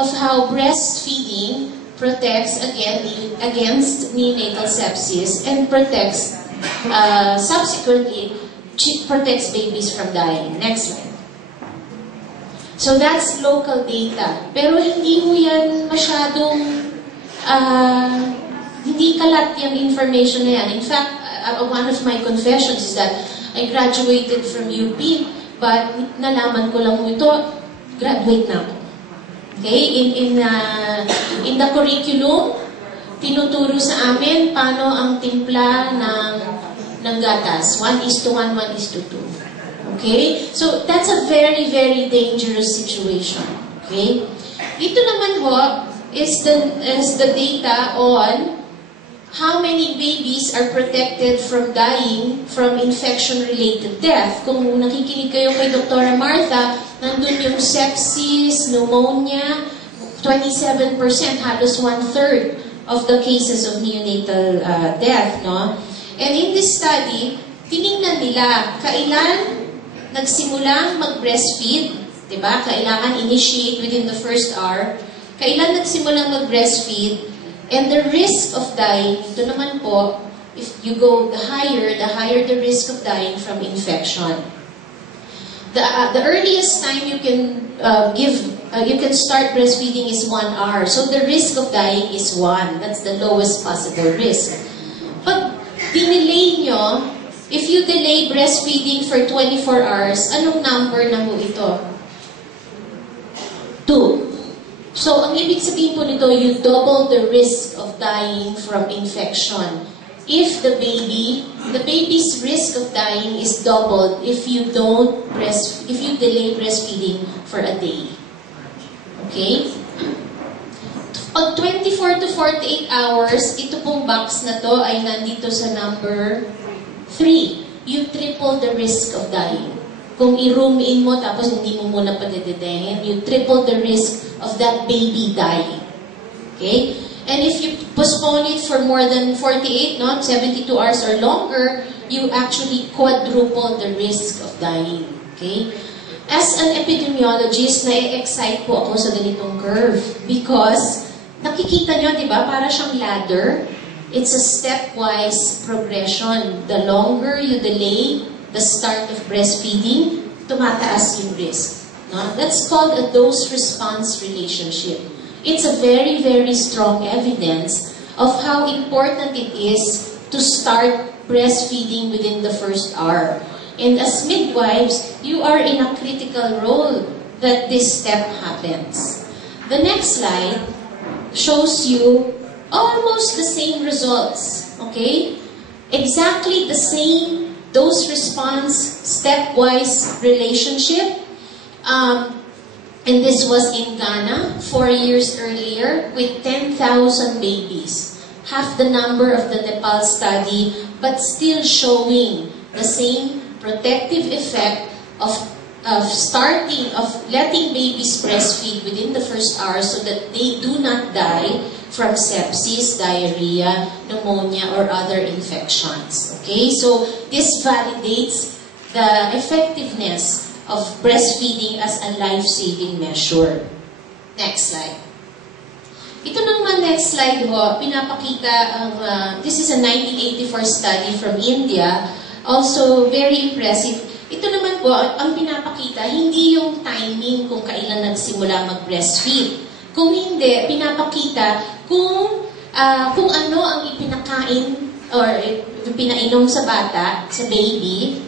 of how breastfeeding protects against neonatal sepsis and protects, subsequently, protects babies from dying. Next slide. So that's local data. Pero hindi ho yan masyadong, hindi kalat yung information na yan. In fact, one of my confessions is that I graduated from UP, but nalaman ko lang mo ito, graduate na ako. Okay? In the curriculum, tinuturo sa amin paano ang timpla ng gatas. 1:1, 1:2. Okay? So, that's a very, very dangerous situation. Okay? Ito naman ho is the data on how many babies are protected from dying from infection-related death. Kung nakikinig kayo kay Dr. Martha, nandun yung sepsis, pneumonia, 27%, halos 1/3 of the cases of neonatal death. No? And in this study, tinignan nila kailan nagsimulang mag-breastfeed, diba? Kailangan initiate within the first hour. Kailan nagsimulang mag-breastfeed, and the risk of dying, ito naman po, if you go the higher the risk of dying from infection. The earliest time you can you can start breastfeeding is 1 hour. So the risk of dying is 1. That's the lowest possible risk. Pag dinelay nyo, if you delay breastfeeding for 24 hours, anong number na mo ito? 2. So, ang ibig sabihin po nito, you double the risk of dying from infection. If the baby's risk of dying is doubled if you delay breastfeeding for a day. Okay? Pag 24 to 48 hours, ito pong box na to ay nandito sa number 3. You triple the risk of dying. Kung i-room in mo tapos hindi mo muna padidedengen, you triple the risk of that baby dying. Okay? And if you postpone it for more than 48, not 72 hours or longer, you actually quadruple the risk of dying. Okay? As an epidemiologist, na-excite po ako sa ganitong curve because nakikita nyo, di ba, para siyang ladder. It's a stepwise progression. The longer you delay the start of breastfeeding, tumataas yung risk. No? That's called a dose-response relationship. It's a very, very strong evidence of how important it is to start breastfeeding within the first hour. And as midwives, you are in a critical role that this step happens. The next slide shows you almost the same results. Okay? Exactly the same dose-response, stepwise relationship. And this was in Ghana 4 years earlier with 10,000 babies. Half the number of the Nepal study, but still showing the same protective effect of letting babies breastfeed within the first hour so that they do not die from sepsis, diarrhea, pneumonia, or other infections. Okay, so this validates the effectiveness of breastfeeding as a life-saving measure. Next slide. Ito naman, next slide ho, pinapakita ang, this is a 1984 study from India, also very impressive. Ito naman po, ang pinapakita, hindi yung timing kung kailan nagsimula mag-breastfeed. Kung hindi, pinapakita kung ano ang ipinakain or pinainom sa bata, sa baby,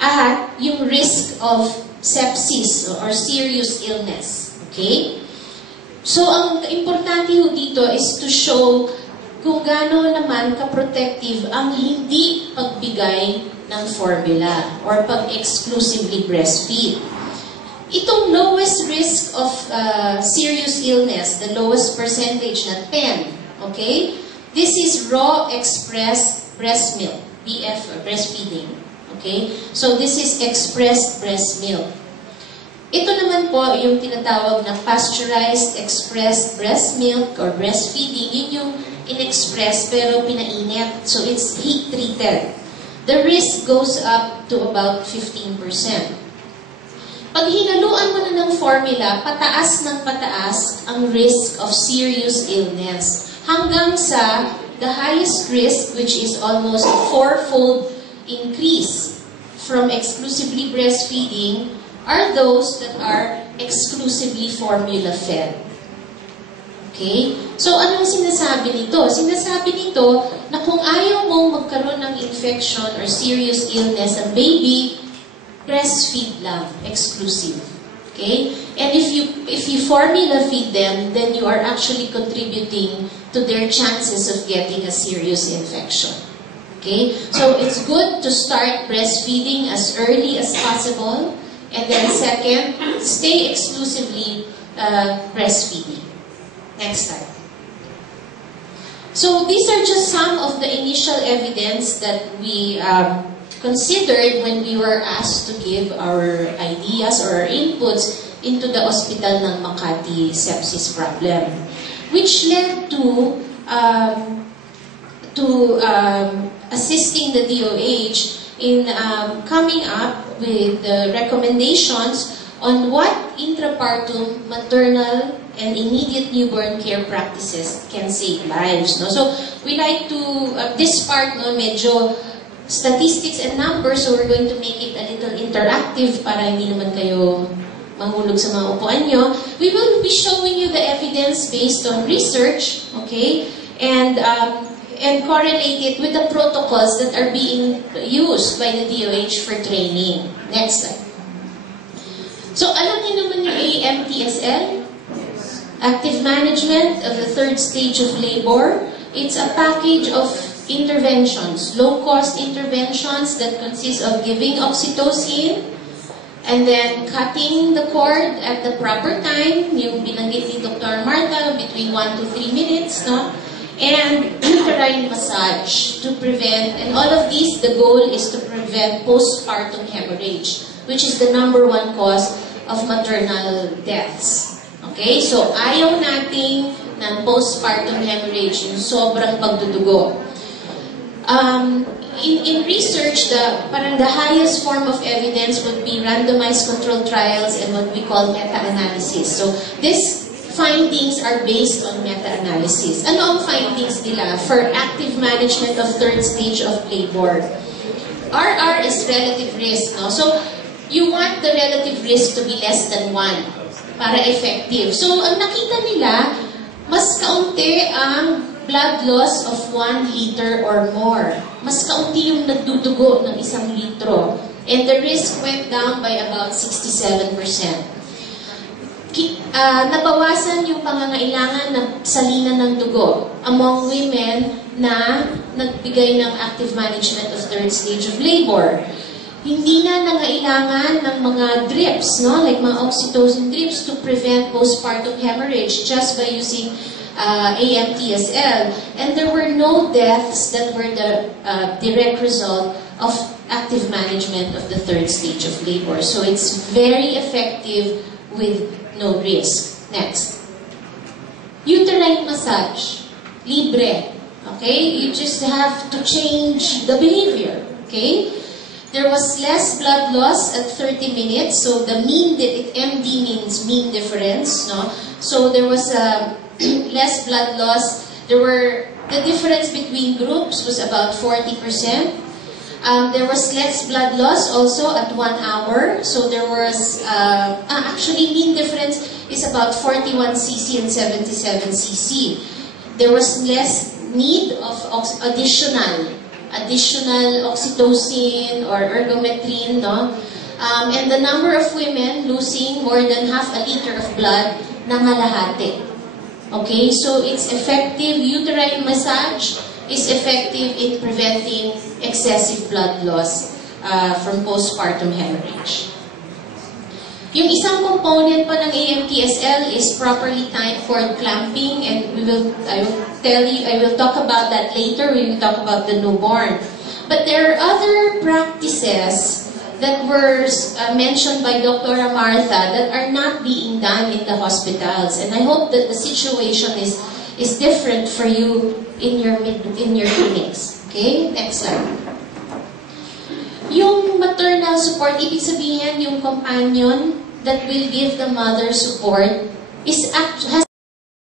at yung risk of sepsis or serious illness. Okay? So, ang importante ho dito is to show kung gaano naman ka-protective ang hindi pagbigay ng formula or pag-exclusively breastfeed. Itong lowest risk of serious illness, the lowest percentage na 10, okay? This is raw expressed breast milk, BF, or breastfeeding. Okay? So, this is expressed breast milk. Ito naman po, yung tinatawag na pasteurized expressed breast milk or breastfeeding, yun yung in-express pero pinainit. So, it's heat-treated. The risk goes up to about 15%. Pag hinaluan mo na ng formula, pataas ng pataas ang risk of serious illness. Hanggang sa the highest risk, which is almost a 4-fold increase from exclusively breastfeeding, are those that are exclusively formula-fed. Okay? So, anong sinasabi nito? Sinasabi nito na kung ayaw mong magkaroon ng infection or serious illness ang baby, breastfeed lang, exclusive. Okay? And if you formula feed them, then you are actually contributing to their chances of getting a serious infection. Okay? So it's good to start breastfeeding as early as possible. And then second, stay exclusively breastfeeding. Next slide. So these are just some of the initial evidence that we considered when we were asked to give our ideas or our inputs into the hospital ng Makati sepsis problem, which led to assisting the DOH in coming up with recommendations on what intrapartum, maternal, and immediate newborn care practices can save lives. No? So we like to, this part, no, medyo statistics and numbers, so we're going to make it a little interactive para hindi naman kayo mahulog sa mga upuan nyo. We will be showing you the evidence based on research, okay, and correlate it with the protocols that are being used by the DOH for training. Next slide. So, alam niyo naman yung AMTSL? Active Management of the Third Stage of Labor. It's a package of interventions, low-cost interventions that consist of giving oxytocin, and then cutting the cord at the proper time, yung binanggit ni Dr. Martha, between 1 to 3 minutes, no? And uterine massage to prevent, and all of these, the goal is to prevent postpartum hemorrhage, which is the #1 cause of maternal deaths. Okay? So, ayaw nating ng postpartum hemorrhage, yung sobrang pagdudugo. In research, parang the highest form of evidence would be randomized controlled trials and what we call meta-analysis. So, these findings are based on meta-analysis. Ano ang findings nila for active management of third stage of labor? RR is relative risk, no? So, you want the relative risk to be less than 1 para effective. So, ang nakita nila, mas kaunti ang blood loss of 1 liter or more. Mas kaunti yung nagdudugo ng 1 litro. And the risk went down by about 67%. Nabawasan yung pangangailangan ng salinan ng dugo among women na nagbigay ng active management of third stage of labor. Hindi na nangailangan ng mga drips, no? Like mga oxytocin drips to prevent postpartum hemorrhage just by using AMTSL. And there were no deaths that were the direct result of active management of the third stage of labor. So it's very effective with no risk. Next. Uterine massage. Libre. Okay? You just have to change the behavior. Okay? There was less blood loss at 30 minutes. So the mean, MD means mean difference. No? So there was less blood loss. The difference between groups was about 40%. There was less blood loss also at 1 hour. So there was, actually mean difference is about 41 cc and 77 cc. There was less need of additional oxytocin or ergometrin, no? And the number of women losing more than half a liter of blood nangalahati. Okay, so it's effective. Uterine massage is effective in preventing excessive blood loss from postpartum hemorrhage. Yung isang component pa ng AMTSL is properly timed cord clamping, and I will talk about that later. We will talk about the newborn. But there are other practices that were mentioned by Dr. Martha that are not being done in the hospitals, and I hope that the situation is different for you in your clinics. Okay, next slide. Yung maternal support, ibig sabihin yung companion that will give the mother support has